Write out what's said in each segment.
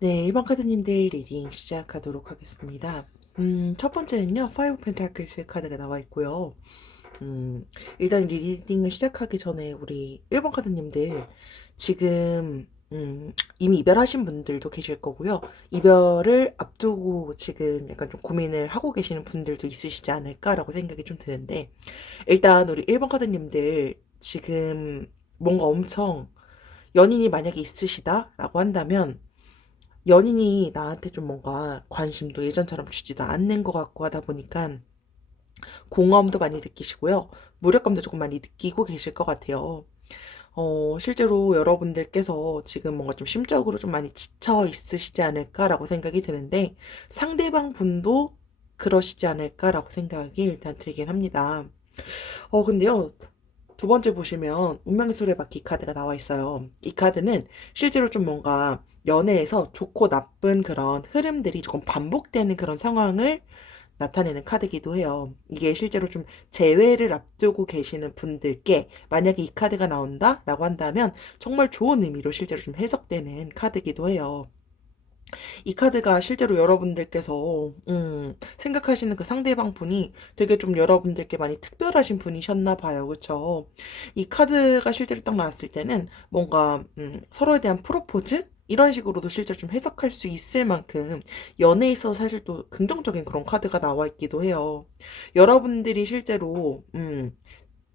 네, 1번 카드님들 리딩 시작하도록 하겠습니다. 첫 번째는요, 5 펜타클스 카드가 나와 있고요. 일단 리딩을 시작하기 전에 우리 1번 카드님들 지금 이미 이별하신 분들도 계실 거고요. 이별을 앞두고 지금 약간 좀 고민을 하고 계시는 분들도 있으시지 않을까라고 생각이 좀 드는데, 일단 우리 1번 카드님들 지금 뭔가 엄청 연인이 만약에 있으시다라고 한다면 연인이 나한테 좀 뭔가 관심도 예전처럼 주지도 않는 것 같고 하다 보니까 공허함도 많이 느끼시고요. 무력감도 조금 많이 느끼고 계실 것 같아요. 실제로 여러분들께서 지금 뭔가 좀 심적으로 좀 많이 지쳐 있으시지 않을까라고 생각이 드는데 상대방 분도 그러시지 않을까라고 생각이 일단 들긴 합니다. 근데요. 두 번째 보시면 운명의 수레바퀴 카드가 나와 있어요. 이 카드는 실제로 좀 뭔가 연애에서 좋고 나쁜 그런 흐름들이 조금 반복되는 그런 상황을 나타내는 카드기도 해요. 이게 실제로 좀 재회를 앞두고 계시는 분들께 만약에 이 카드가 나온다라고 한다면 정말 좋은 의미로 실제로 좀 해석되는 카드기도 해요. 이 카드가 실제로 여러분들께서 생각하시는 그 상대방 분이 되게 좀 여러분들께 많이 특별하신 분이셨나 봐요. 그쵸? 이 카드가 실제로 딱 나왔을 때는 뭔가 서로에 대한 프로포즈? 이런 식으로도 실제로 좀 해석할 수 있을 만큼 연애에 있어서 사실 또 긍정적인 그런 카드가 나와 있기도 해요. 여러분들이 실제로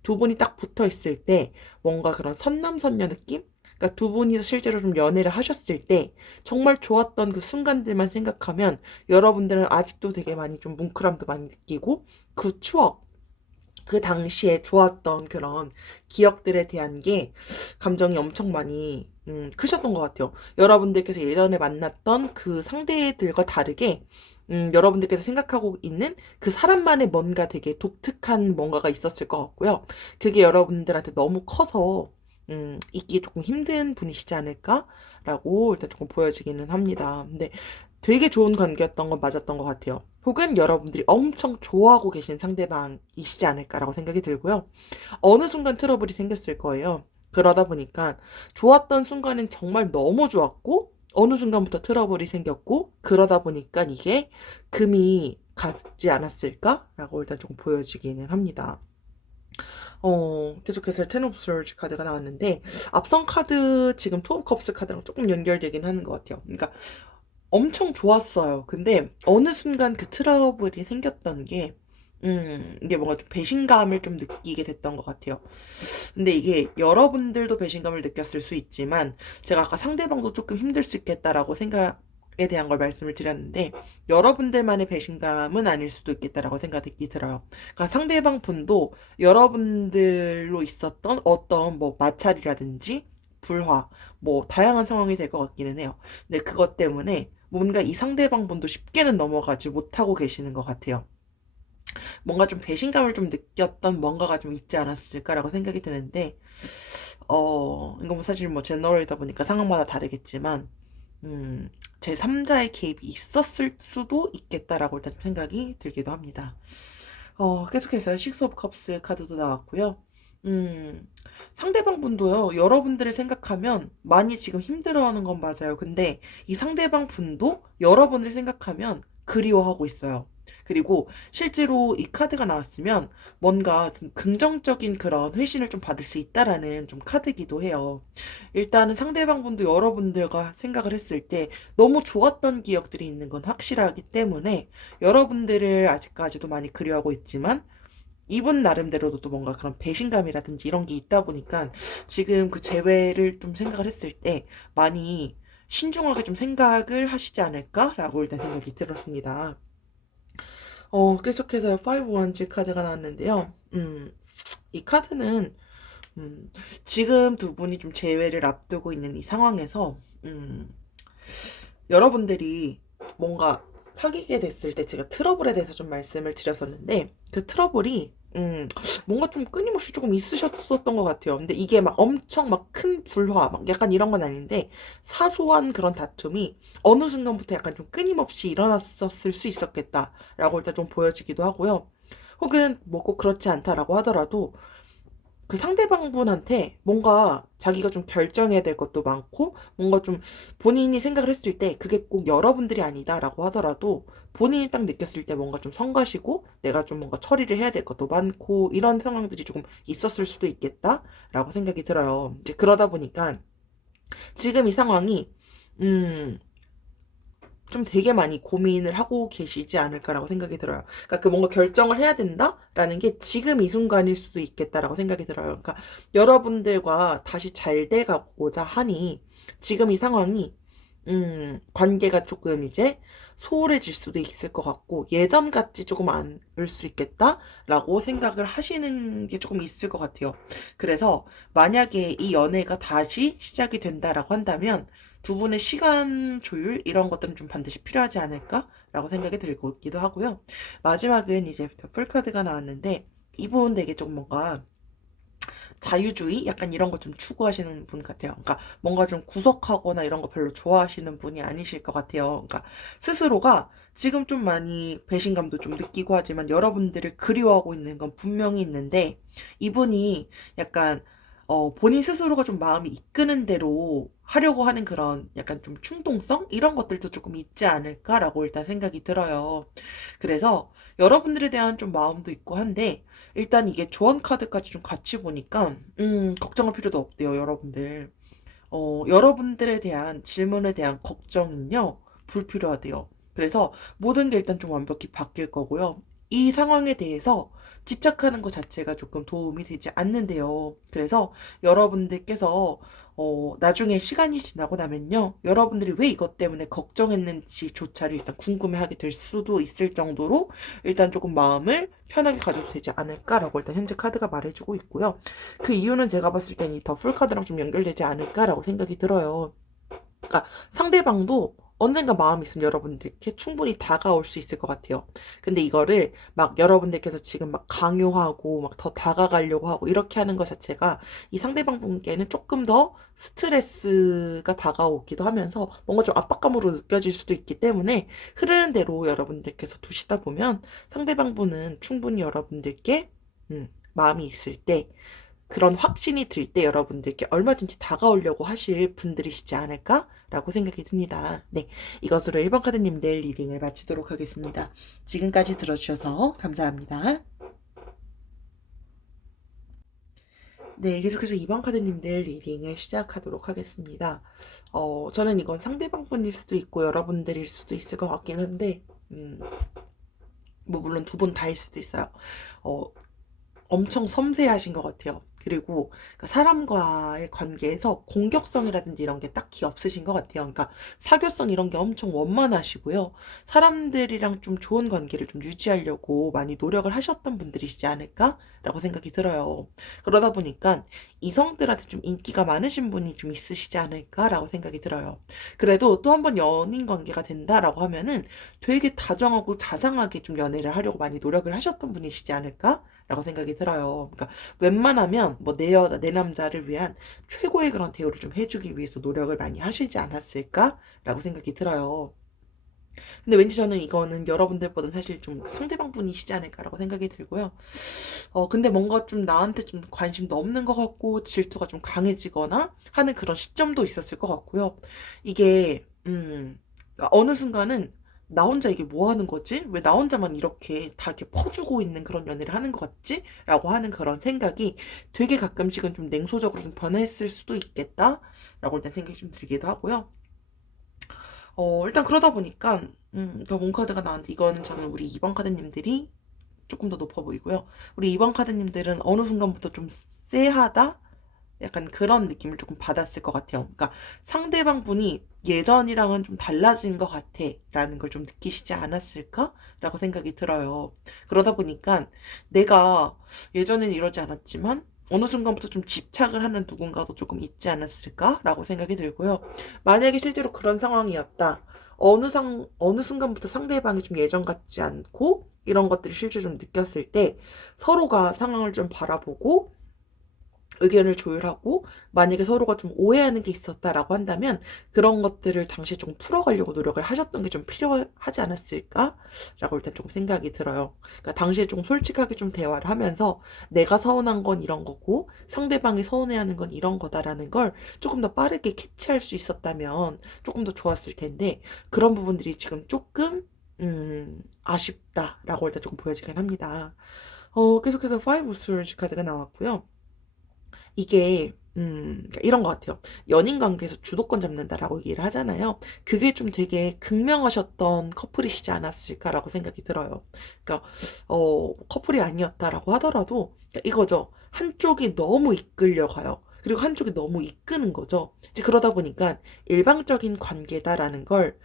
두 분이 딱 붙어 있을 때 뭔가 그런 선남선녀 느낌? 그러니까 두 분이서 실제로 좀 연애를 하셨을 때 정말 좋았던 그 순간들만 생각하면 여러분들은 아직도 되게 많이 좀 뭉클함도 많이 느끼고 그 추억, 그 당시에 좋았던 그런 기억들에 대한 게 감정이 엄청 많이 크셨던 것 같아요. 여러분들께서 예전에 만났던 그 상대들과 다르게 여러분들께서 생각하고 있는 그 사람만의 뭔가 되게 독특한 뭔가가 있었을 것 같고요. 그게 여러분들한테 너무 커서 잊기 조금 힘든 분이시지 않을까라고 일단 조금 보여지기는 합니다. 근데 되게 좋은 관계였던 건 맞았던 것 같아요. 혹은 여러분들이 엄청 좋아하고 계신 상대방이시지 않을까라고 생각이 들고요. 어느 순간 트러블이 생겼을 거예요. 그러다 보니까 좋았던 순간은 정말 너무 좋았고 어느 순간부터 트러블이 생겼고 그러다 보니까 이게 금이 가지 않았을까라고 일단 조금 보여지기는 합니다. 계속해서 텐 오브 스워즈 카드가 나왔는데 앞선 카드 지금 투 오브 컵스 카드랑 조금 연결되긴 하는 것 같아요. 그러니까 엄청 좋았어요. 근데 어느 순간 그 트러블이 생겼던 게 이게 뭔가 좀 배신감을 좀 느끼게 됐던 것 같아요. 근데 이게 여러분들도 배신감을 느꼈을 수 있지만 제가 아까 상대방도 조금 힘들 수 있겠다라고 생각에 대한 걸 말씀을 드렸는데 여러분들만의 배신감은 아닐 수도 있겠다라고 생각이 들어요. 그러니까 상대방 분도 여러분들로 있었던 어떤 뭐 마찰이라든지 불화, 뭐 다양한 상황이 될 것 같기는 해요. 근데 그것 때문에 뭔가 이 상대방 분도 쉽게는 넘어가지 못하고 계시는 것 같아요. 뭔가 좀 배신감을 좀 느꼈던 뭔가가 좀 있지 않았을까라고 생각이 드는데, 이건 뭐 사실 뭐 제너럴이다 보니까 상황마다 다르겠지만, 제 3자의 개입이 있었을 수도 있겠다라고 일단 좀 생각이 들기도 합니다. 계속해서 식스 오브 컵스 카드도 나왔고요. 음, 상대방 분도요, 여러분들을 생각하면 많이 지금 힘들어하는 건 맞아요. 근데 이 상대방 분도 여러분을 생각하면 그리워하고 있어요. 그리고 실제로 이 카드가 나왔으면 뭔가 좀 긍정적인 그런 회신을 좀 받을 수 있다라는 좀 카드기도 해요. 일단은 상대방 분도 여러분들과 생각을 했을 때 너무 좋았던 기억들이 있는 건 확실하기 때문에 여러분들을 아직까지도 많이 그리워하고 있지만 이분 나름대로도 또 뭔가 그런 배신감이라든지 이런 게 있다 보니까 지금 그 재회를 좀 생각을 했을 때 많이 신중하게 좀 생각을 하시지 않을까라고 일단 생각이 들었습니다. 계속해서 5 원즈 카드가 나왔는데요. 이 카드는 음, 지금 두 분이 좀 재회를 앞두고 있는 이 상황에서 여러분들이 뭔가 사귀게 됐을 때 제가 트러블에 대해서 좀 말씀을 드렸었는데 그 트러블이 뭔가 좀 끊임없이 조금 있으셨었던 것 같아요. 근데 이게 막 엄청 막 큰 불화 막 약간 이런 건 아닌데 사소한 그런 다툼이 어느 순간부터 약간 좀 끊임없이 일어났었을 수 있었겠다라고 일단 좀 보여지기도 하고요. 혹은 뭐 꼭 그렇지 않다라고 하더라도 그 상대방분한테 뭔가 자기가 좀 결정해야 될 것도 많고 뭔가 좀 본인이 생각을 했을 때 그게 꼭 여러분들이 아니다라고 하더라도 본인이 딱 느꼈을 때 뭔가 좀 성가시고 내가 좀 뭔가 처리를 해야 될 것도 많고 이런 상황들이 조금 있었을 수도 있겠다라고 생각이 들어요. 이제 그러다 보니까 지금 이 상황이 음, 좀 되게 많이 고민을 하고 계시지 않을까라고 생각이 들어요. 그러니까 그 뭔가 결정을 해야 된다라는 게 지금 이 순간일 수도 있겠다라고 생각이 들어요. 그러니까 여러분들과 다시 잘 돼가고자 하니 지금 이 상황이 관계가 조금 이제 소홀해질 수도 있을 것 같고 예전 같지 조금 않을 수 있겠다라고 생각을 하시는 게 조금 있을 것 같아요. 그래서 만약에 이 연애가 다시 시작이 된다라고 한다면 두 분의 시간 조율 이런 것들은 좀 반드시 필요하지 않을까라고 생각이 들기도 하고요. 마지막은 이제 풀카드가 나왔는데 이분 되게 좀 뭔가 자유주의 약간 이런 거 좀 추구하시는 분 같아요. 그러니까 뭔가 좀 구속하거나 이런 거 별로 좋아하시는 분이 아니실 것 같아요. 그러니까 스스로가 지금 좀 많이 배신감도 좀 느끼고 하지만 여러분들을 그리워하고 있는 건 분명히 있는데 이분이 약간 본인 스스로가 좀 마음이 이끄는 대로 하려고 하는 그런 약간 좀 충동성 이런 것들도 조금 있지 않을까라고 일단 생각이 들어요. 그래서 여러분들에 대한 좀 마음도 있고 한데 일단 이게 조언 카드까지 좀 같이 보니까 걱정할 필요도 없대요, 여러분들. 여러분들에 대한 질문에 대한 걱정은요, 불필요하대요. 그래서 모든 게 일단 좀 완벽히 바뀔 거고요. 이 상황에 대해서 집착하는 것 자체가 조금 도움이 되지 않는데요. 그래서 여러분들께서 나중에 시간이 지나고 나면요. 여러분들이 왜 이것 때문에 걱정했는지조차를 일단 궁금해하게 될 수도 있을 정도로 일단 조금 마음을 편하게 가져도 되지 않을까라고 일단 현재 카드가 말해주고 있고요. 그 이유는 제가 봤을 때는 이 더풀 카드랑 좀 연결되지 않을까라고 생각이 들어요. 그러니까 상대방도 언젠가 마음이 있으면 여러분들께 충분히 다가올 수 있을 것 같아요. 근데 이거를 막 여러분들께서 지금 막 강요하고 막 더 다가가려고 하고 이렇게 하는 것 자체가 이 상대방 분께는 조금 더 스트레스가 다가오기도 하면서 뭔가 좀 압박감으로 느껴질 수도 있기 때문에 흐르는 대로 여러분들께서 두시다 보면 상대방 분은 충분히 여러분들께 마음이 있을 때 그런 확신이 들 때 여러분들께 얼마든지 다가오려고 하실 분들이시지 않을까라고 생각이 듭니다. 네, 이것으로 1번 카드님들 리딩을 마치도록 하겠습니다. 지금까지 들어주셔서 감사합니다. 네, 계속해서 2번 카드님들 리딩을 시작하도록 하겠습니다. 저는 이건 상대방 분일 수도 있고 여러분들일 수도 있을 것 같긴 한데, 뭐 물론 두 분 다일 수도 있어요. 어, 엄청 섬세하신 것 같아요. 그리고 사람과의 관계에서 공격성이라든지 이런 게 딱히 없으신 것 같아요. 그러니까 사교성 이런 게 엄청 원만하시고요. 사람들이랑 좀 좋은 관계를 좀 유지하려고 많이 노력을 하셨던 분들이시지 않을까라고 생각이 들어요. 그러다 보니까 이성들한테 좀 인기가 많으신 분이 좀 있으시지 않을까라고 생각이 들어요. 그래도 또 한 번 연인 관계가 된다라고 하면은 되게 다정하고 자상하게 좀 연애를 하려고 많이 노력을 하셨던 분이시지 않을까? 라고 생각이 들어요. 그러니까 웬만하면 뭐 내 여자, 내 남자를 위한 최고의 그런 대우를 좀 해주기 위해서 노력을 많이 하시지 않았을까라고 생각이 들어요. 근데 왠지 저는 이거는 여러분들보다는 사실 좀 상대방 분이시지 않을까라고 생각이 들고요. 근데 뭔가 좀 나한테 좀 관심도 없는 것 같고 질투가 좀 강해지거나 하는 그런 시점도 있었을 것 같고요. 이게, 그러니까 어느 순간은 나 혼자 이게 뭐 하는 거지? 왜 나 혼자만 이렇게 다 이렇게 퍼주고 있는 그런 연애를 하는 것 같지? 라고 하는 그런 생각이 되게 가끔씩은 좀 냉소적으로 좀 변했을 수도 있겠다? 라고 일단 생각이 좀 들기도 하고요. 일단 그러다 보니까, 더 몽카드가 나왔는데, 이거는 저는 우리 2번 카드님들이 조금 더 높아 보이고요. 우리 2번 카드님들은 어느 순간부터 좀 쎄하다? 약간 그런 느낌을 조금 받았을 것 같아요. 그러니까 상대방 분이 예전이랑은 좀 달라진 것 같아 라는 걸 좀 느끼시지 않았을까? 라고 생각이 들어요. 그러다 보니까 내가 예전엔 이러지 않았지만 어느 순간부터 좀 집착을 하는 누군가도 조금 있지 않았을까? 라고 생각이 들고요. 만약에 실제로 그런 상황이었다. 어느 순간부터 상대방이 좀 예전 같지 않고 이런 것들을 실제로 좀 느꼈을 때 서로가 상황을 좀 바라보고 의견을 조율하고 만약에 서로가 좀 오해하는 게 있었다라고 한다면 그런 것들을 당시에 좀 풀어가려고 노력을 하셨던 게 좀 필요하지 않았을까라고 일단 좀 생각이 들어요. 그러니까 당시에 좀 솔직하게 좀 대화를 하면서 내가 서운한 건 이런 거고 상대방이 서운해하는 건 이런 거다라는 걸 조금 더 빠르게 캐치할 수 있었다면 조금 더 좋았을 텐데 그런 부분들이 지금 조금 아쉽다라고 일단 조금 보여지긴 합니다. 계속해서 파이브 스토리지 카드가 나왔고요. 이게 그러니까 이런 것 같아요. 연인 관계에서 주도권 잡는다라고 얘기를 하잖아요. 그게 좀 되게 극명하셨던 커플이시지 않았을까라고 생각이 들어요. 그러니까 커플이 아니었다라고 하더라도 그러니까 이거죠. 한쪽이 너무 이끌려가요. 그리고 한쪽이 너무 이끄는 거죠. 이제 그러다 보니까 일방적인 관계다라는 걸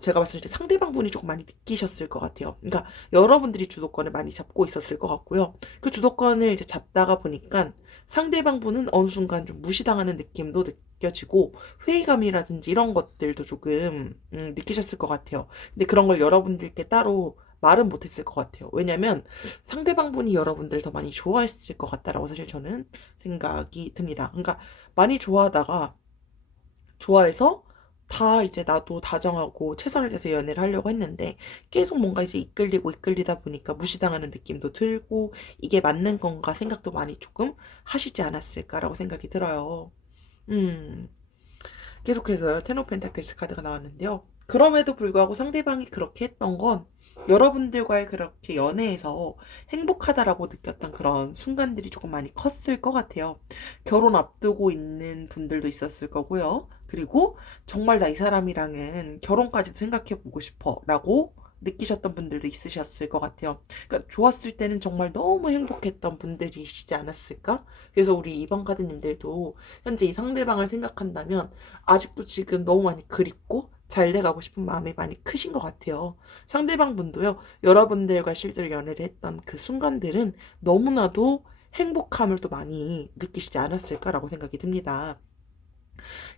제가 봤을 때 상대방 분이 조금 많이 느끼셨을 것 같아요. 그러니까 여러분들이 주도권을 많이 잡고 있었을 것 같고요. 그 주도권을 이제 잡다가 보니까 상대방 분은 어느 순간 좀 무시당하는 느낌도 느껴지고 회의감이라든지 이런 것들도 조금 느끼셨을 것 같아요. 근데 그런 걸 여러분들께 따로 말은 못했을 것 같아요. 왜냐면 상대방 분이 여러분들 더 많이 좋아했을 것 같다라고 사실 저는 생각이 듭니다. 그러니까 많이 좋아해서 다 이제 나도 다정하고 최선을 다해서 연애를 하려고 했는데 계속 뭔가 이제 이끌리다 보니까 무시당하는 느낌도 들고 이게 맞는 건가 생각도 많이 조금 하시지 않았을까라고 생각이 들어요. 음. 계속해서요. 텐 오브 펜타클스 카드가 나왔는데요. 그럼에도 불구하고 상대방이 그렇게 했던 건 여러분들과의 그렇게 연애에서 행복하다라고 느꼈던 그런 순간들이 조금 많이 컸을 것 같아요. 결혼 앞두고 있는 분들도 있었을 거고요. 그리고 정말 나 이 사람이랑은 결혼까지도 생각해 보고 싶어 라고 느끼셨던 분들도 있으셨을 것 같아요. 그러니까 좋았을 때는 정말 너무 행복했던 분들이시지 않았을까? 그래서 우리 이번 카드님들도 현재 이 상대방을 생각한다면 아직도 지금 너무 많이 그립고 잘 돼가고 싶은 마음이 많이 크신 것 같아요. 상대방 분도요, 여러분들과 실제로 연애를 했던 그 순간들은 너무나도 행복함을 또 많이 느끼시지 않았을까라고 생각이 듭니다.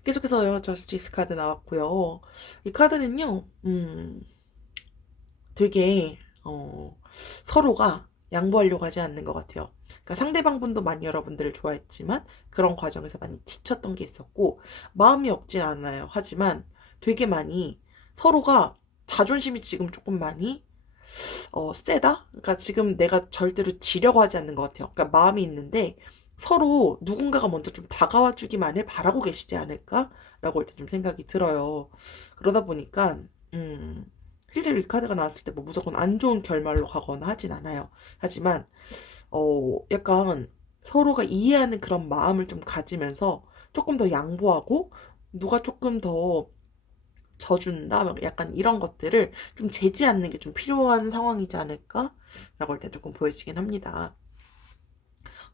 계속해서요, 저스티스 카드 나왔고요. 이 카드는요, 되게, 서로가 양보하려고 하지 않는 것 같아요. 그러니까 상대방 분도 많이 여러분들을 좋아했지만 그런 과정에서 많이 지쳤던 게 있었고 마음이 없진 않아요. 하지만 되게 많이 서로가 자존심이 지금 조금 많이 세다? 그러니까 지금 내가 절대로 지려고 하지 않는 것 같아요. 그러니까 마음이 있는데 서로 누군가가 먼저 좀 다가와 주기만을 바라고 계시지 않을까라고 일단 좀 생각이 들어요. 그러다 보니까 실제로 이 카드가 나왔을 때 뭐 무조건 안 좋은 결말로 가거나 하진 않아요. 하지만 약간 서로가 이해하는 그런 마음을 좀 가지면서 조금 더 양보하고 누가 조금 더 져준다 막 약간 이런 것들을 좀 재지 않는 게 좀 필요한 상황이지 않을까라고 일단 조금 보여지긴 합니다.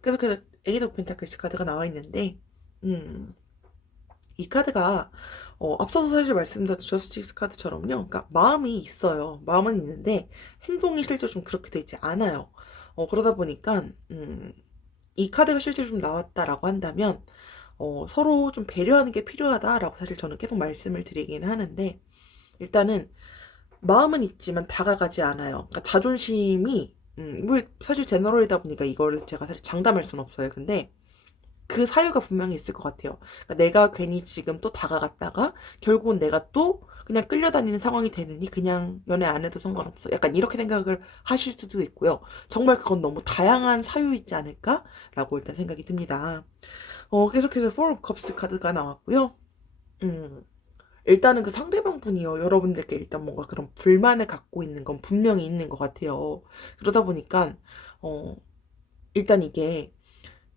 계속해서 에이드 오브 펜타클스 카드가 나와 있는데 이 카드가 앞서서 사실 말씀드렸던 저스티스 카드처럼요. 그러니까 마음이 있어요. 마음은 있는데 행동이 실제로 좀 그렇게 되지 않아요. 그러다 보니까 이 카드가 실제로 좀 나왔다라고 한다면 서로 좀 배려하는 게 필요하다라고 사실 저는 계속 말씀을 드리긴 하는데 일단은 마음은 있지만 다가가지 않아요. 그러니까 자존심이 뭐 사실 제너럴이다 보니까 이거를 제가 사실 장담할 수는 없어요. 근데 그 사유가 분명히 있을 것 같아요. 그러니까 내가 괜히 지금 또 다가갔다가 결국은 내가 또 그냥 끌려다니는 상황이 되느니 그냥 연애 안 해도 상관없어. 약간 이렇게 생각을 하실 수도 있고요. 정말 그건 너무 다양한 사유이지 않을까라고 일단 생각이 듭니다. 계속해서 포 컵스 카드가 나왔고요. 음, 일단은 그 상대방 분이요. 여러분들께 일단 뭔가 그런 불만을 갖고 있는 건 분명히 있는 것 같아요. 그러다 보니까, 어, 일단 이게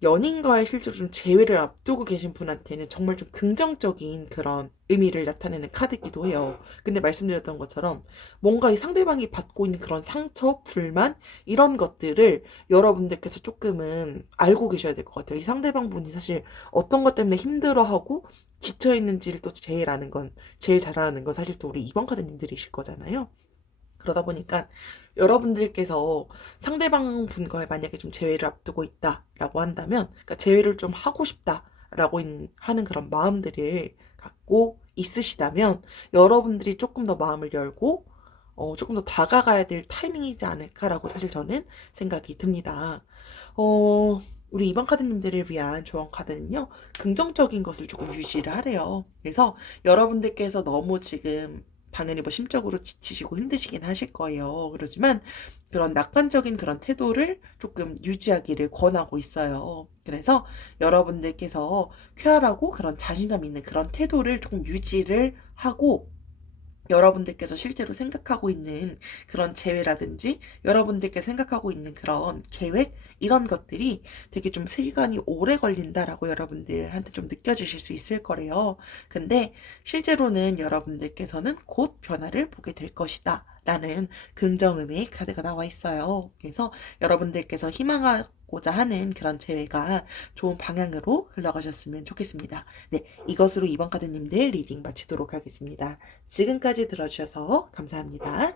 연인과의 실제로 좀 재회를 앞두고 계신 분한테는 정말 좀 긍정적인 그런 의미를 나타내는 카드이기도 해요. 근데 말씀드렸던 것처럼 뭔가 이 상대방이 받고 있는 그런 상처, 불만 이런 것들을 여러분들께서 조금은 알고 계셔야 될 것 같아요. 이 상대방 분이 사실 어떤 것 때문에 힘들어하고 지쳐 있는지를 또 제일 잘 아는 건 사실 또 우리 이번 카드님들이실 거잖아요. 그러다 보니까 여러분들께서 상대방 분과의 만약에 좀 재회를 앞두고 있다라고 한다면, 그러니까 재회를 좀 하고 싶다라고 하는 그런 마음들을 갖고 있으시다면, 여러분들이 조금 더 마음을 열고, 조금 더 다가가야 될 타이밍이지 않을까라고 사실 저는 생각이 듭니다. 어, 우리 2번 카드님들을 위한 조언 카드는요, 긍정적인 것을 조금 유지를 하래요. 그래서 여러분들께서 너무 지금 당연히 뭐 심적으로 지치시고 힘드시긴 하실 거예요. 그렇지만 그런 낙관적인 그런 태도를 조금 유지하기를 권하고 있어요. 그래서 여러분들께서 쾌활하고 그런 자신감 있는 그런 태도를 조금 유지를 하고, 여러분들께서 실제로 생각하고 있는 그런 재회라든지 여러분들께 생각하고 있는 그런 계획 이런 것들이 되게 좀 시간이 오래 걸린다라고 여러분들한테 좀 느껴지실 수 있을 거래요. 근데 실제로는 여러분들께서는 곧 변화를 보게 될 것이다 라는 긍정음의 카드가 나와 있어요. 그래서 여러분들께서 희망하고자 하는 그런 재회가 좋은 방향으로 흘러가셨으면 좋겠습니다. 네, 이것으로 2번 카드님들 리딩 마치도록 하겠습니다. 지금까지 들어주셔서 감사합니다.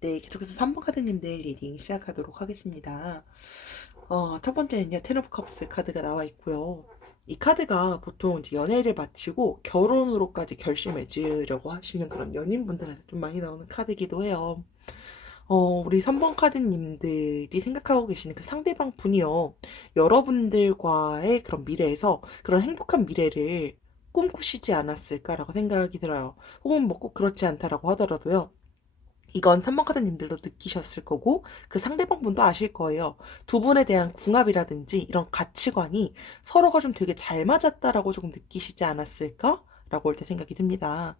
네, 계속해서 3번 카드님들 리딩 시작하도록 하겠습니다. 첫 번째는요, 텐 오브 컵스 카드가 나와 있고요. 이 카드가 보통 이제 연애를 마치고 결혼으로까지 결심을 지으려고 하시는 그런 연인분들한테 좀 많이 나오는 카드이기도 해요. 우리 3번 카드님들이 생각하고 계시는 그 상대방 분이요, 여러분들과의 그런 미래에서 그런 행복한 미래를 꿈꾸시지 않았을까라고 생각이 들어요. 혹은 뭐 꼭 그렇지 않다라고 하더라도요, 이건 3번 카드님들도 느끼셨을 거고 그 상대방 분도 아실 거예요. 두 분에 대한 궁합이라든지 이런 가치관이 서로가 좀 되게 잘 맞았다라고 조금 느끼시지 않았을까라고 할 때 생각이 듭니다.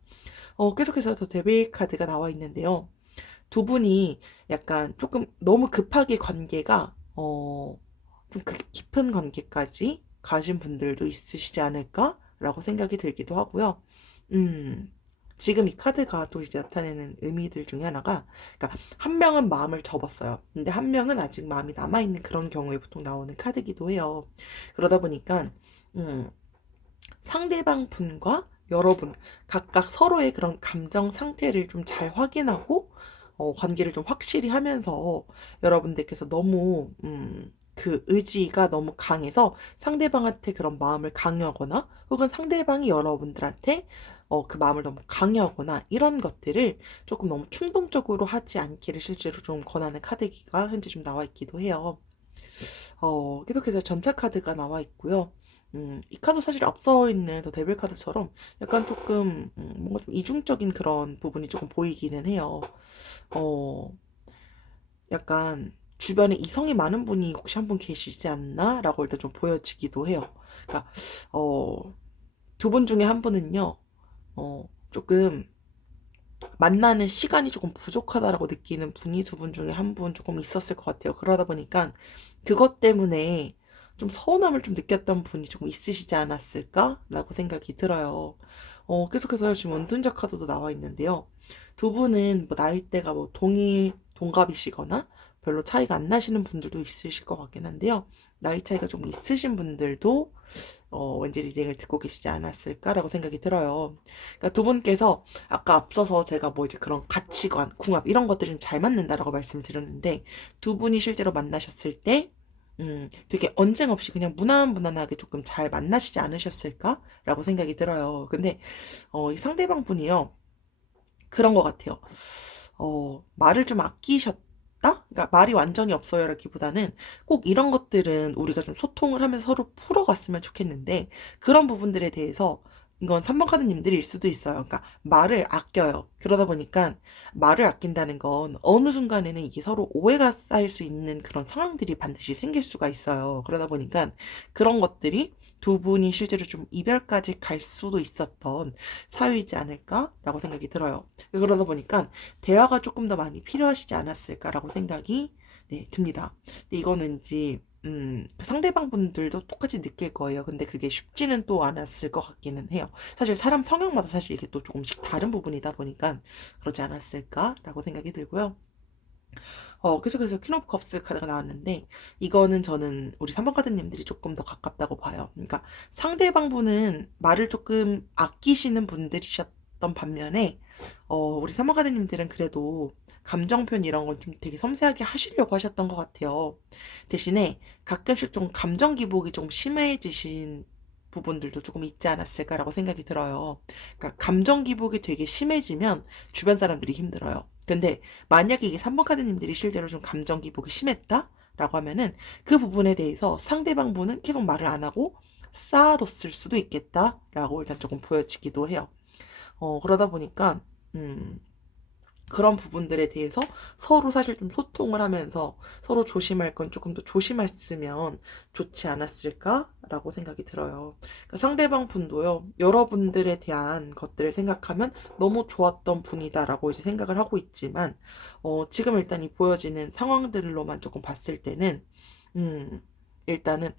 계속해서 더 데빌 카드가 나와 있는데요. 두 분이 약간 조금 너무 급하게 관계가 좀 깊은 관계까지 가신 분들도 있으시지 않을까라고 생각이 들기도 하고요. 음, 지금 이 카드가 또 이제 나타내는 의미들 중에 하나가, 그러니까 한 명은 마음을 접었어요. 근데 한 명은 아직 마음이 남아있는 그런 경우에 보통 나오는 카드기도 해요. 그러다 보니까 음, 상대방 분과 여러분 각각 서로의 그런 감정 상태를 좀 잘 확인하고 관계를 좀 확실히 하면서, 여러분들께서 너무 그 의지가 너무 강해서 상대방한테 그런 마음을 강요하거나 혹은 상대방이 여러분들한테 그 마음을 너무 강요하거나 이런 것들을 조금 너무 충동적으로 하지 않기를 실제로 좀 권하는 카드기가 현재 좀 나와 있기도 해요. 계속해서 전차 카드가 나와 있고요. 이 카드 사실 앞서 있는 더 데빌 카드처럼 약간 조금 뭔가 좀 이중적인 그런 부분이 조금 보이기는 해요. 어, 약간 주변에 이성이 많은 분이 혹시 한 분 계시지 않나? 라고 일단 좀 보여지기도 해요. 그러니까, 두 분 중에 한 분은요, 조금 만나는 시간이 조금 부족하다라고 느끼는 분이 두 분 중에 한 분 조금 있었을 것 같아요. 그러다 보니까 그것 때문에 좀 서운함을 좀 느꼈던 분이 조금 있으시지 않았을까라고 생각이 들어요. 계속해서 지금 은둔자 카드도 나와 있는데요. 두 분은 뭐 나이대가 뭐 동갑이시거나 별로 차이가 안 나시는 분들도 있으실 것 같긴 한데요. 나이 차이가 좀 있으신 분들도 왠지 리딩을 듣고 계시지 않았을까라고 생각이 들어요. 그러니까 두 분께서 아까 앞서서 제가 뭐 이제 그런 가치관, 궁합 이런 것들이 좀 잘 맞는다라고 말씀을 드렸는데, 두 분이 실제로 만나셨을 때 되게 언쟁 없이 그냥 무난무난하게 조금 잘 만나시지 않으셨을까라고 생각이 들어요. 근데 이 상대방 분이요, 그런 것 같아요. 말을 좀 아끼셨다? 그러니까 말이 완전히 없어요라기보다는 꼭 이런 것들은 우리가 좀 소통을 하면서 서로 풀어갔으면 좋겠는데, 그런 부분들에 대해서 이건 3번 카드님들일 수도 있어요. 그러니까 말을 아껴요. 그러다 보니까 말을 아낀다는 건 어느 순간에는 이게 서로 오해가 쌓일 수 있는 그런 상황들이 반드시 생길 수가 있어요. 그러다 보니까 그런 것들이 두 분이 실제로 좀 이별까지 갈 수도 있었던 사유이지 않을까라고 생각이 들어요. 그러다 보니까 대화가 조금 더 많이 필요하시지 않았을까라고 생각이, 네, 듭니다. 근데 이거는 왠지 그 상대방 분들도 똑같이 느낄 거예요. 근데 그게 쉽지는 또 않았을 것 같기는 해요. 사실 사람 성향마다 사실 이게 또 조금씩 다른 부분이다 보니까 그러지 않았을까라고 생각이 들고요. 계속해서 퀸 오브 컵스 카드가 나왔는데, 이거는 저는 우리 3번 카드님들이 조금 더 가깝다고 봐요. 그러니까 상대방 분은 말을 조금 아끼시는 분들이셨던 반면에 우리 3번 카드님들은 그래도 감정 표현 이런 건 좀 되게 섬세하게 하시려고 하셨던 것 같아요. 대신에 가끔씩 좀 감정 기복이 좀 심해지신 부분들도 조금 있지 않았을까라고 생각이 들어요. 그러니까 감정 기복이 되게 심해지면 주변 사람들이 힘들어요. 근데 만약에 이게 3번 카드님들이 실제로 좀 감정 기복이 심했다라고 하면은 그 부분에 대해서 상대방 분은 계속 말을 안 하고 쌓아뒀을 수도 있겠다라고 일단 조금 보여지기도 해요. 그러다 보니까 음, 그런 부분들에 대해서 서로 사실 좀 소통을 하면서 서로 조심할 건 조금 더 조심했으면 좋지 않았을까라고 생각이 들어요. 그러니까 상대방 분도요, 여러분들에 대한 것들을 생각하면 너무 좋았던 분이다라고 이제 생각을 하고 있지만, 지금 일단 이 보여지는 상황들로만 조금 봤을 때는, 음, 일단은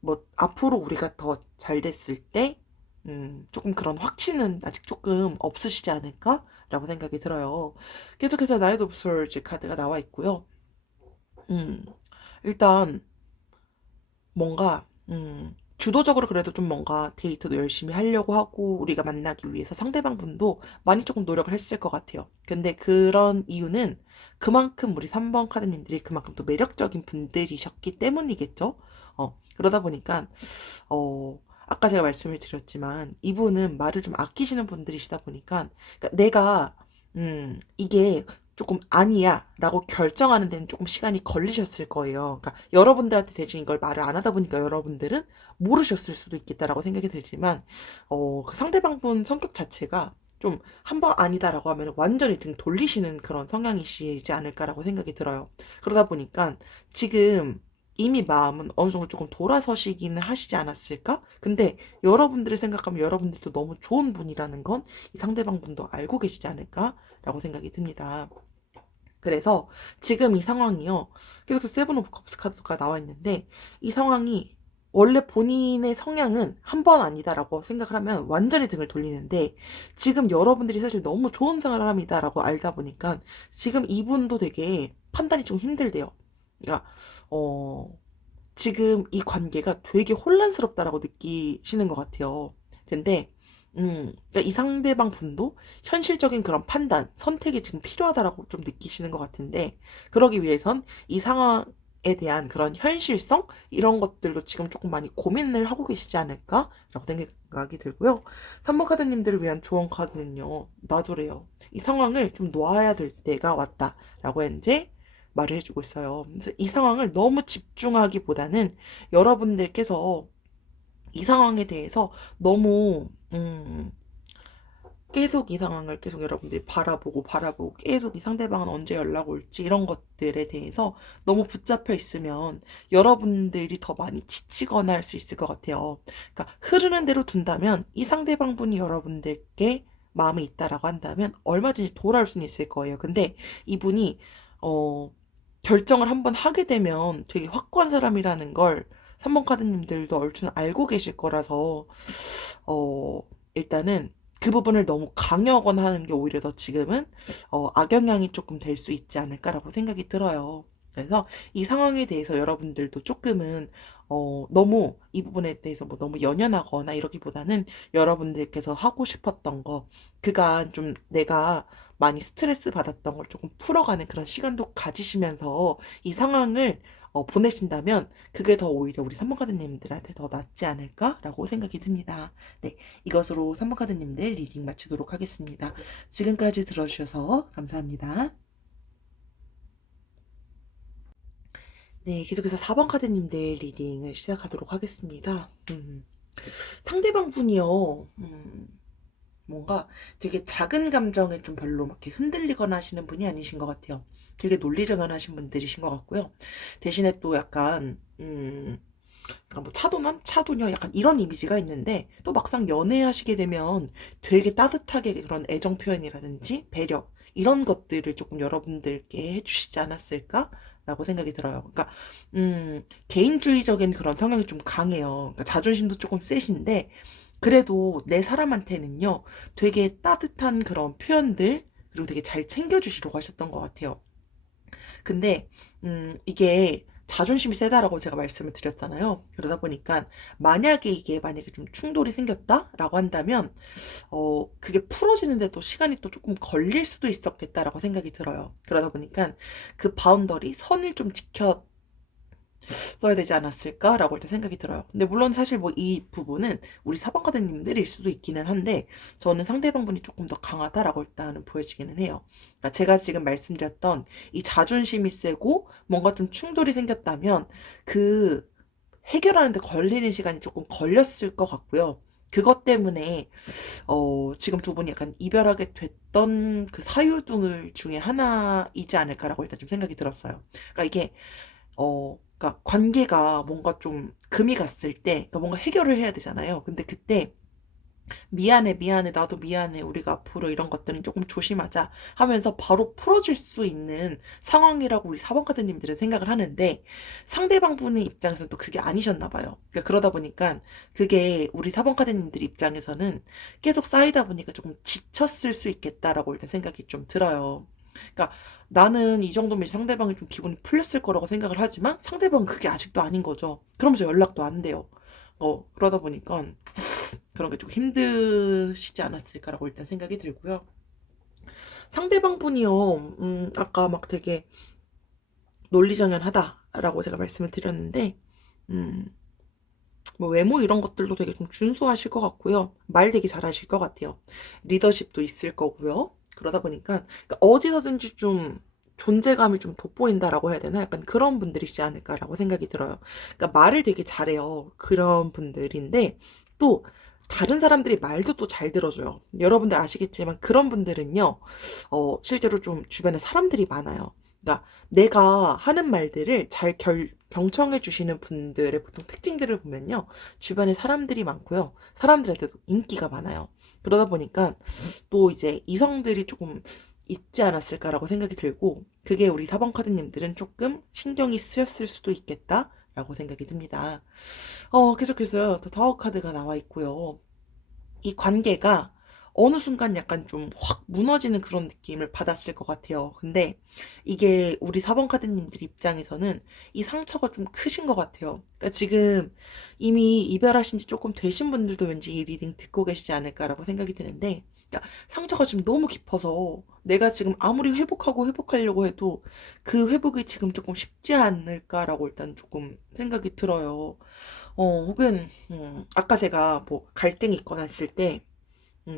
뭐 앞으로 우리가 더 잘 됐을 때, 조금 그런 확신은 아직 조금 없으시지 않을까라고 생각이 들어요. 계속해서 나이트 오브 솔즈 카드가 나와 있고요. 음, 일단 뭔가 주도적으로 그래도 좀 뭔가 데이트도 열심히 하려고 하고 우리가 만나기 위해서 상대방 분도 많이 조금 노력을 했을 것 같아요. 근데 그런 이유는 그만큼 우리 3번 카드님들이 그만큼 또 매력적인 분들이셨기 때문이겠죠. 그러다 보니까 아까 제가 말씀을 드렸지만 이분은 말을 좀 아끼시는 분들이시다 보니까 그러니까 내가 이게 조금 아니야 라고 결정하는 데는 조금 시간이 걸리셨을 거예요. 그러니까 여러분들한테 대신 이걸 말을 안 하다 보니까 여러분들은 모르셨을 수도 있겠다라고 생각이 들지만 그 상대방 분 성격 자체가 좀 한 번 아니다라고 하면 완전히 등 돌리시는 그런 성향이시지 않을까라고 생각이 들어요. 그러다 보니까 지금 이미 마음은 어느 정도 조금 돌아서시기는 하시지 않았을까? 근데 여러분들을 생각하면 여러분들도 너무 좋은 분이라는 건 이 상대방 분도 알고 계시지 않을까라고 생각이 듭니다. 그래서 지금 이 상황이요. 계속 세븐 오브 컵스 카드가 나와 있는데 이 상황이 원래 본인의 성향은 한 번 아니다라고 생각을 하면 완전히 등을 돌리는데 지금 여러분들이 사실 너무 좋은 사람이다라고 알다 보니까 지금 이분도 되게 판단이 좀 힘들대요. 그러니까 지금 이 관계가 되게 혼란스럽다라고 느끼시는 것 같아요. 근데 그러니까 이 상대방 분도 현실적인 그런 판단, 선택이 지금 필요하다라고 좀 느끼시는 것 같은데, 그러기 위해선 이 상황에 대한 그런 현실성? 이런 것들도 지금 조금 많이 고민을 하고 계시지 않을까라고 생각이 들고요. 3번 카드님들을 위한 조언 카드는요, 놔두래요. 이 상황을 좀 놓아야 될 때가 왔다라고 이제 말을 해주고 있어요. 그래서 이 상황을 너무 집중하기보다는 여러분들께서 이 상황에 대해서 너무 계속 이 상황을 계속 여러분들이 바라보고 계속 이 상대방은 언제 연락 올지 이런 것들에 대해서 너무 붙잡혀 있으면 여러분들이 더 많이 지치거나 할 수 있을 것 같아요. 그러니까 흐르는 대로 둔다면 이 상대방 분이 여러분들께 마음이 있다라고 한다면 얼마든지 돌아올 수는 있을 거예요. 근데 이분이 어 결정을 한번 하게 되면 되게 확고한 사람이라는 걸 3번 카드님들도 얼추 알고 계실 거라서 어 일단은 그 부분을 너무 강요하거나 하는 게 오히려 더 지금은 악영향이 조금 될 수 있지 않을까라고 생각이 들어요. 그래서 이 상황에 대해서 여러분들도 조금은 너무 이 부분에 대해서 뭐 너무 연연하거나 이러기보다는 여러분들께서 하고 싶었던 거 그간 좀 내가 많이 스트레스 받았던 걸 조금 풀어가는 그런 시간도 가지시면서 이 상황을 보내신다면 그게 더 오히려 우리 3번 카드님들한테 더 낫지 않을까라고 생각이 듭니다. 네, 이것으로 3번 카드님들 리딩 마치도록 하겠습니다. 지금까지 들어주셔서 감사합니다. 네, 계속해서 4번 카드님들 리딩을 시작하도록 하겠습니다. 상대방 분이요, 뭔가 되게 작은 감정에 좀 별로 막 이렇게 흔들리거나 하시는 분이 아니신 것 같아요. 되게 논리정연하신 분들이신 것 같고요. 대신에 또 약간, 그러니까 뭐 차도남, 차도녀 약간 이런 이미지가 있는데 또 막상 연애하시게 되면 되게 따뜻하게 그런 애정 표현이라든지 배려 이런 것들을 조금 여러분들께 해주시지 않았을까라고 생각이 들어요. 그러니까 개인주의적인 그런 성향이 좀 강해요. 그러니까 자존심도 조금 세신데 그래도 내 사람한테는요 되게 따뜻한 그런 표현들 그리고 되게 잘 챙겨주시려고 하셨던 것 같아요. 근데 이게 자존심이 세다라고 제가 말씀을 드렸잖아요. 그러다 보니까 만약에 좀 충돌이 생겼다라고 한다면 그게 풀어지는데 또 시간이 또 조금 걸릴 수도 있었겠다라고 생각이 들어요. 그러다 보니까 그 바운더리 선을 좀 지켜 써야 되지 않았을까라고 일단 생각이 들어요. 근데 물론 사실 뭐 이 부분은 우리 사번가드님들일 수도 있기는 한데 저는 상대방분이 조금 더 강하다라고 일단은 보여지기는 해요. 그러니까 제가 지금 말씀드렸던 이 자존심이 세고 뭔가 좀 충돌이 생겼다면 그 해결하는데 걸리는 시간이 조금 걸렸을 것 같고요. 그것 때문에 지금 두 분이 약간 이별하게 됐던 그 사유 등을 중에 하나이지 않을까라고 일단 좀 생각이 들었어요. 그러니까 이게 그러니까 관계가 뭔가 좀 금이 갔을 때, 그러니까 뭔가 해결을 해야 되잖아요. 근데 그때 미안해, 미안해, 나도 미안해, 우리가 앞으로 이런 것들은 조금 조심하자 하면서 바로 풀어질 수 있는 상황이라고 우리 사번카드님들은 생각을 하는데 상대방 분의 입장에서는 또 그게 아니셨나 봐요. 그러니까 그러다 보니까 그게 우리 사번카드님들 입장에서는 계속 쌓이다 보니까 조금 지쳤을 수 있겠다라고 일단 생각이 좀 들어요. 그러니까 나는 이 정도면 상대방이 좀 기분이 풀렸을 거라고 생각을 하지만 상대방은 그게 아직도 아닌 거죠. 그러면서 연락도 안 돼요. 그러다 보니까 그런 게 좀 힘드시지 않았을까라고 일단 생각이 들고요. 상대방 분이요, 아까 막 되게 논리정연하다라고 제가 말씀을 드렸는데, 음, 뭐 외모 이런 것들도 되게 좀 준수하실 것 같고요. 말 되게 잘하실 것 같아요. 리더십도 있을 거고요. 그러다 보니까 그러니까 어디서든지 좀 존재감이 좀 돋보인다라고 해야 되나? 약간 그런 분들이시지 않을까라고 생각이 들어요. 그러니까 말을 되게 잘해요. 그런 분들인데 또 다른 사람들이 말도 또 잘 들어줘요. 여러분들 아시겠지만 그런 분들은요, 실제로 좀 주변에 사람들이 많아요. 그러니까 내가 하는 말들을 잘 경청해 주시는 분들의 보통 특징들을 보면요. 주변에 사람들이 많고요. 사람들한테도 인기가 많아요. 그러다 보니까 또 이제 이성들이 조금 있지 않았을까라고 생각이 들고 그게 우리 4번 카드님들은 조금 신경이 쓰였을 수도 있겠다라고 생각이 듭니다. 계속해서 더 타워 카드가 나와 있고요. 이 관계가 어느 순간 약간 좀 확 무너지는 그런 느낌을 받았을 것 같아요. 근데 이게 우리 4번 카드님들 입장에서는 이 상처가 좀 크신 것 같아요. 그러니까 지금 이미 이별하신 지 조금 되신 분들도 왠지 이 리딩 듣고 계시지 않을까라고 생각이 드는데, 그러니까 상처가 지금 너무 깊어서 내가 지금 아무리 회복하고 회복하려고 해도 그 회복이 지금 조금 쉽지 않을까라고 일단 조금 생각이 들어요. 혹은 아까 제가 뭐 갈등이 있거나 했을 때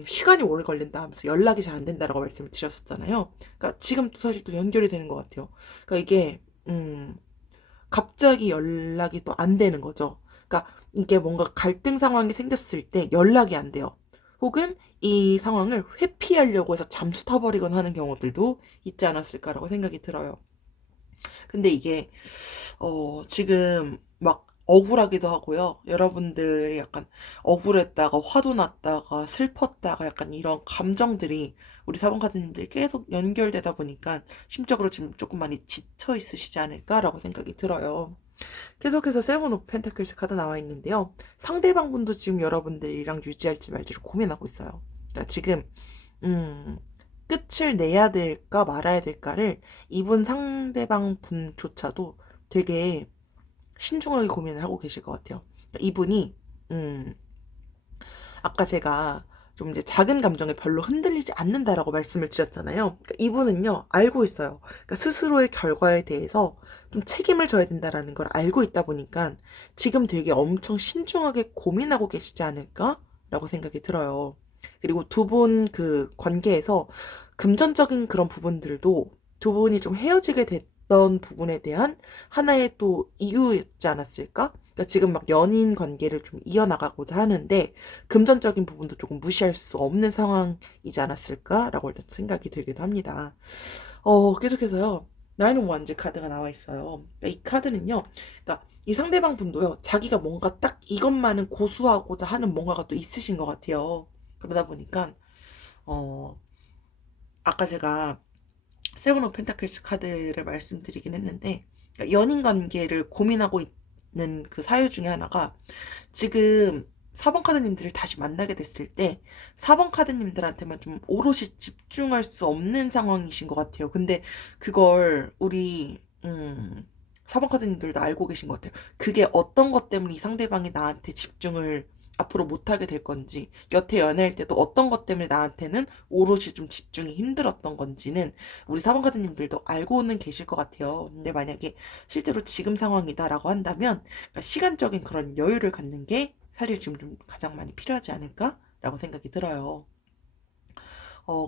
시간이 오래 걸린다 하면서 연락이 잘 안 된다라고 말씀을 드렸었잖아요. 그러니까 지금 또 사실 또 연결이 되는 것 같아요. 그러니까 이게 갑자기 연락이 또 안 되는 거죠. 그러니까 이게 뭔가 갈등 상황이 생겼을 때 연락이 안 돼요. 혹은 이 상황을 회피하려고 해서 잠수 타버리거나 하는 경우들도 있지 않았을까라고 생각이 들어요. 근데 이게 지금 막 억울하기도 하고요. 여러분들이 약간 억울했다가 화도 났다가 슬펐다가 약간 이런 감정들이 우리 사번카드님들이 계속 연결되다 보니까 심적으로 지금 조금 많이 지쳐 있으시지 않을까라고 생각이 들어요. 계속해서 세븐 오브 펜타클스 카드 나와 있는데요. 상대방 분도 지금 여러분들이랑 유지할지 말지를 고민하고 있어요. 그러니까 지금 음, 끝을 내야 될까 말아야 될까를 이분 상대방 분조차도 되게 신중하게 고민을 하고 계실 것 같아요. 그러니까 이분이 음, 아까 제가 좀 이제 작은 감정에 별로 흔들리지 않는다라고 말씀을 드렸잖아요. 그러니까 이분은요 알고 있어요. 그러니까 스스로의 결과에 대해서 좀 책임을 져야 된다라는 걸 알고 있다 보니까 지금 되게 엄청 신중하게 고민하고 계시지 않을까라고 생각이 들어요. 그리고 두 분 그 관계에서 금전적인 그런 부분들도 두 분이 좀 헤어지게 됐던 부분에 대한 하나의 또 이유였지 않았을까? 그러니까 지금 막 연인 관계를 좀 이어나가고자 하는데 금전적인 부분도 조금 무시할 수 없는 상황이지 않았을까라고 일단 생각이 들기도 합니다. 계속해서요. 나인 오브 원즈 카드가 나와 있어요. 그러니까 이 카드는요. 그러니까 이 상대방 분도요. 자기가 뭔가 딱 이것만은 고수하고자 하는 뭔가가 또 있으신 것 같아요. 그러다 보니까 어 아까 제가 세븐 오브 펜타클스 카드를 말씀드리긴 했는데 그러니까 연인 관계를 고민하고 있는 그 사유 중에 하나가 지금 4번 카드님들을 다시 만나게 됐을 때 4번 카드님들한테만 좀 오롯이 집중할 수 없는 상황이신 것 같아요. 근데 그걸 우리 4번 카드님들도 알고 계신 것 같아요. 그게 어떤 것 때문에 이 상대방이 나한테 집중을 앞으로 못하게 될 건지, 여태 연애할 때도 어떤 것 때문에 나한테는 오롯이 좀 집중이 힘들었던 건지는 우리 사번가드님들도 알고는 계실 것 같아요. 근데 만약에 실제로 지금 상황이다라고 한다면 그러니까 시간적인 그런 여유를 갖는 게 사실 지금 좀 가장 많이 필요하지 않을까라고 생각이 들어요.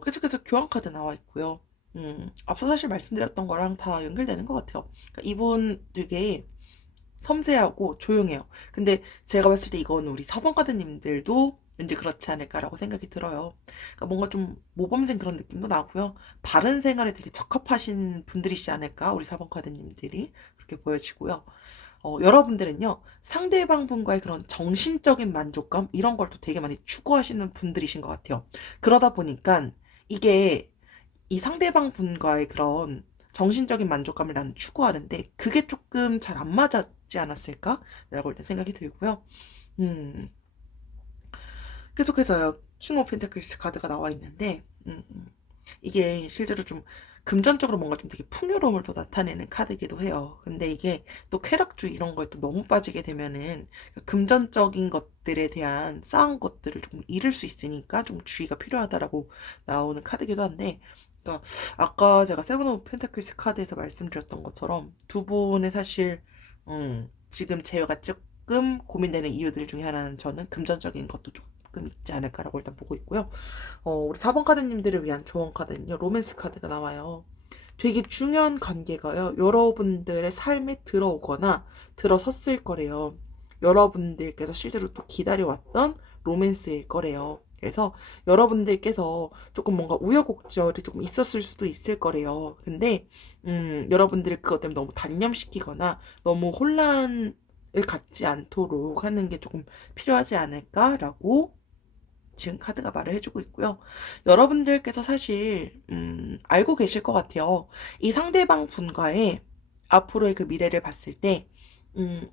계속해서 교환카드 나와 있고요. 앞서 사실 말씀드렸던 거랑 다 연결되는 것 같아요. 그러니까 이분 되게 섬세하고 조용해요. 근데 제가 봤을 때 이건 우리 사번가드님들도 왠지 그렇지 않을까라고 생각이 들어요. 그러니까 뭔가 좀 모범생 그런 느낌도 나고요. 바른 생활에 되게 적합하신 분들이시지 않을까, 우리 사번가드님들이 그렇게 보여지고요. 여러분들은요, 상대방 분과의 그런 정신적인 만족감 이런 걸 또 되게 많이 추구하시는 분들이신 것 같아요. 그러다 보니까 이게 이 상대방 분과의 그런 정신적인 만족감을 나는 추구하는데 그게 조금 잘 안 맞았지 않았을까라고 일단 생각이 들고요. 음, 계속해서요. 킹 오브 펜타클스 카드가 나와 있는데 이게 실제로 좀 금전적으로 뭔가 좀 되게 풍요로움을 또 나타내는 카드이기도 해요. 근데 이게 또 쾌락주의 이런 거에 또 너무 빠지게 되면은 금전적인 것들에 대한 쌓은 것들을 조금 잃을 수 있으니까 좀 주의가 필요하다라고 나오는 카드이기도 한데, 그러니까 아까 제가 세븐 오브 펜타클스 카드에서 말씀드렸던 것처럼 두 분의 사실 지금 제가 조금 고민되는 이유들 중에 하나는 저는 금전적인 것도 조금 있지 않을까라고 일단 보고 있고요. 우리 4번 카드님들을 위한 조언 카드는요, 로맨스 카드가 나와요. 되게 중요한 관계가요, 여러분들의 삶에 들어오거나 들어섰을 거래요. 여러분들께서 실제로 또 기다려왔던 로맨스일 거래요. 그래서 여러분들께서 조금 뭔가 우여곡절이 조금 있었을 수도 있을 거래요. 근데, 여러분들이 그것 때문에 너무 단념시키거나 너무 혼란을 갖지 않도록 하는 게 조금 필요하지 않을까라고 지금 카드가 말을 해주고 있고요. 여러분들께서 사실 알고 계실 것 같아요. 이 상대방 분과의 앞으로의 그 미래를 봤을 때,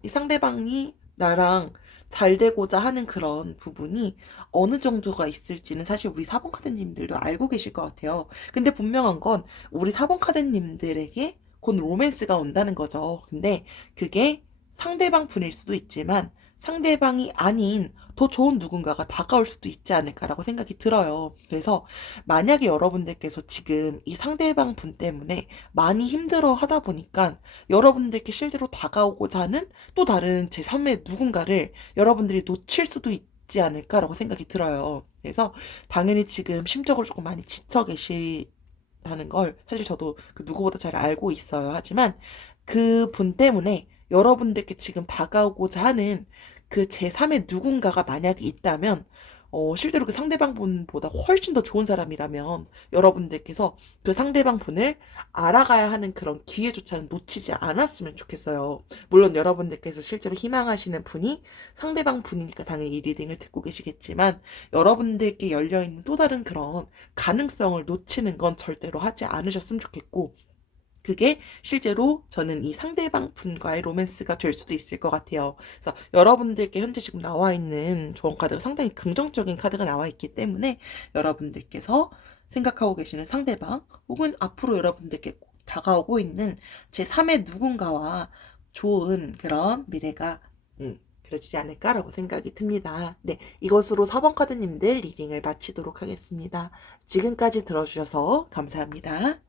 이 상대방이 나랑 잘 되고자 하는 그런 부분이 어느 정도가 있을지는 사실 우리 사번 카드님들도 알고 계실 것 같아요. 근데 분명한 건 우리 사번 카드님들에게 곧 로맨스가 온다는 거죠. 근데 그게 상대방 분일 수도 있지만 상대방이 아닌 더 좋은 누군가가 다가올 수도 있지 않을까라고 생각이 들어요. 그래서 만약에 여러분들께서 지금 이 상대방 분 때문에 많이 힘들어 하다 보니까 여러분들께 실제로 다가오고자 하는 또 다른 제3의 누군가를 여러분들이 놓칠 수도 있지 않을까라고 생각이 들어요. 그래서 당연히 지금 심적으로 조금 많이 지쳐 계시다는 걸 사실 저도 그 누구보다 잘 알고 있어요. 하지만 그 분 때문에 여러분들께 지금 다가오고자 하는 그 제3의 누군가가 만약에 있다면, 실제로 그 상대방 분보다 훨씬 더 좋은 사람이라면 여러분들께서 그 상대방 분을 알아가야 하는 그런 기회조차는 놓치지 않았으면 좋겠어요. 물론 여러분들께서 실제로 희망하시는 분이 상대방 분이니까 당연히 이 리딩을 듣고 계시겠지만, 여러분들께 열려있는 또 다른 그런 가능성을 놓치는 건 절대로 하지 않으셨으면 좋겠고, 그게 실제로 저는 이 상대방 분과의 로맨스가 될 수도 있을 것 같아요. 그래서 여러분들께 현재 지금 나와 있는 조언 카드가 상당히 긍정적인 카드가 나와 있기 때문에 여러분들께서 생각하고 계시는 상대방 혹은 앞으로 여러분들께 다가오고 있는 제3의 누군가와 좋은 그런 미래가 그려지지 않을까라고 생각이 듭니다. 네, 이것으로 4번 카드님들 리딩을 마치도록 하겠습니다. 지금까지 들어주셔서 감사합니다.